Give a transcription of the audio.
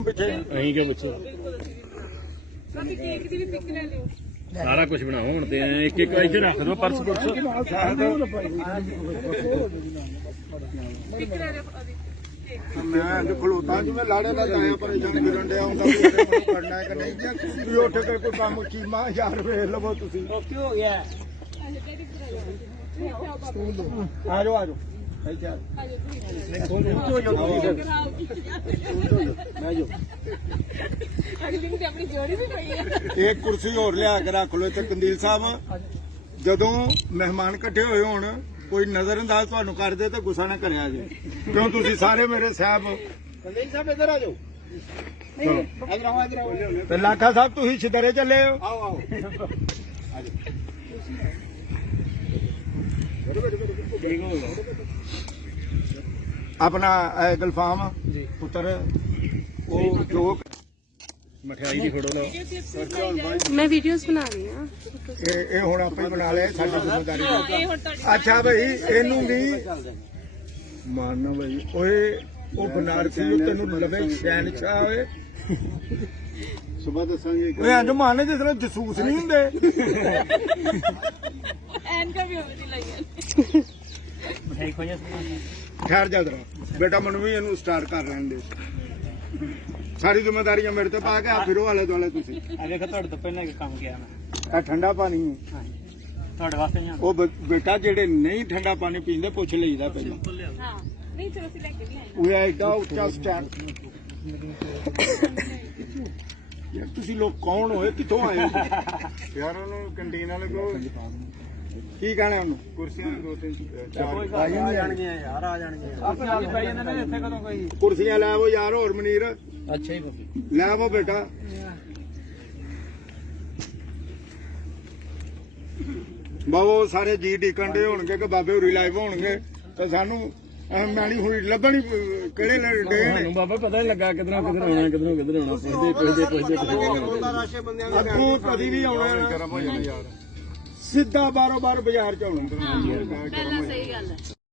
अहीं के पुछो सारा कुछ बनाओ हुण ते एक एक इत्थे रख दो पर्स पुर्स मैं खलोता जिवें लाड़े दा जाया परेशान फिरन डया हुंदा करना है कि नहीं जी तुसीं उठ के कोई काम चीमा यार वेख लवो तुसीं की हो गया आ जाओ एक कुर्सी होर लिया के रख लो इत्थे कंदील साहब जदों मेहमान इकट्ठे होए होण कोई नजरअंदाज तुहानू कर दे तो गुस्सा ना करिया जे क्यों तुसीं सारे मेरे साहब कंदील साहब इधर आ जाओ इधर आओ ते लाठा साहब तुसीं सिद्धरे चले हो आओ आओ अपना गुलफाम पुत्र वो जो मठियाई दी फोटो लो मैं वीडियोस बना रही हूं ये हुण आपे बना ले साडी जिम्मेदारी अच्छा भाई इनू भी मानना भाई ओए ओ बनारसी तेनू लवे शहनशाह होए सुबह दसांगे ओए अंज माने जिस तरह जसूस नहीं हुंदे एनका भी होती लगी मठियाई खोया ठहर जा जरा बेटा मैनू भी इनू स्टार्ट कर लें दे सारी जिम्मेदारियां मेरे ते पा के आ फिरो आले दुआले तुसीं आ देखो ਤੁਹਾਡੇ ਤੋਂ ਪਹਿਲਾਂ ਇੱਕ ਕੰਮ ਗਿਆ ਮੈਂ आ ठंडा पानी है ਤੁਹਾਡੇ ਵਾਸਤੇ ਨਹੀਂ ਉਹ ਬੇਟਾ ਜਿਹੜੇ ਨਹੀਂ ਠੰਡਾ ਪਾਣੀ ਪੀਂਦੇ ਪੁੱਛ ਲਈਦਾ ਪਹਿਲਾਂ हां नहीं चलो से लेके भी आए ਉਹ ਐਡਾ ਉੱਚਾ ਸਟੈਂਡ ਯਾਰ ਤੁਸੀਂ ਲੋਕ ਕੌਣ ਹੋਏ ਕਿੱਥੋਂ ਆਏ ਹੋ ਯਾਰ ਉਹਨੂੰ ਕੰਟੀਨ ਵਾਲੇ ਕੋ ਕੀ ਕਹਿਣਾ ਉਹਨੂੰ ਕੁਰਸੀਆਂ ਦੋ ਤਿੰਨ ਚਾਰ ਆ ਜਾਣਗੇ ਯਾਰ ਆ ਜਾਣਗੇ ਆਪਣੇ ਆਪ ਪੈ ਜਾਂਦੇ ਨੇ ਇੱਥੇ ਕਦੋਂ ਕੋਈ ਕੁਰਸੀਆਂ ਲੈ ਆਵੋ ਯਾਰ ਹੋਰ ਮਨੀਰ ਅੱਛਾ ਹੀ ਲੈ ਆਵੋ ਬੇਟਾ ਬਾਬੋ ਸਾਰੇ ਜੀ ਡੀਕਣ ਦੇ ਹੋਣਗੇ ਕਿ ਬਾਬੇ ਹੋਰੀ ਲਾਈਵ ਹੋਣਗੇ ਤੇ ਸਾਨੂੰ ਮੈਣੀ ਹੋਈ ਲੱਭਣੀ ਕਿਹੜੇ ਡੇ ਨੇ बाबा पता नहीं लगा किधरों किधर आना किधरों किधर आना पुछदे ਅੱਗੋਂ ਕਦੀ ਵੀ ਆਉਣਾ ਨਾ ਸਿੱਧਾ ਬਾਰੋ ਬਾਰ ਬਾਜ਼ਾਰ ਚ ਆਉਣਾ सही गल है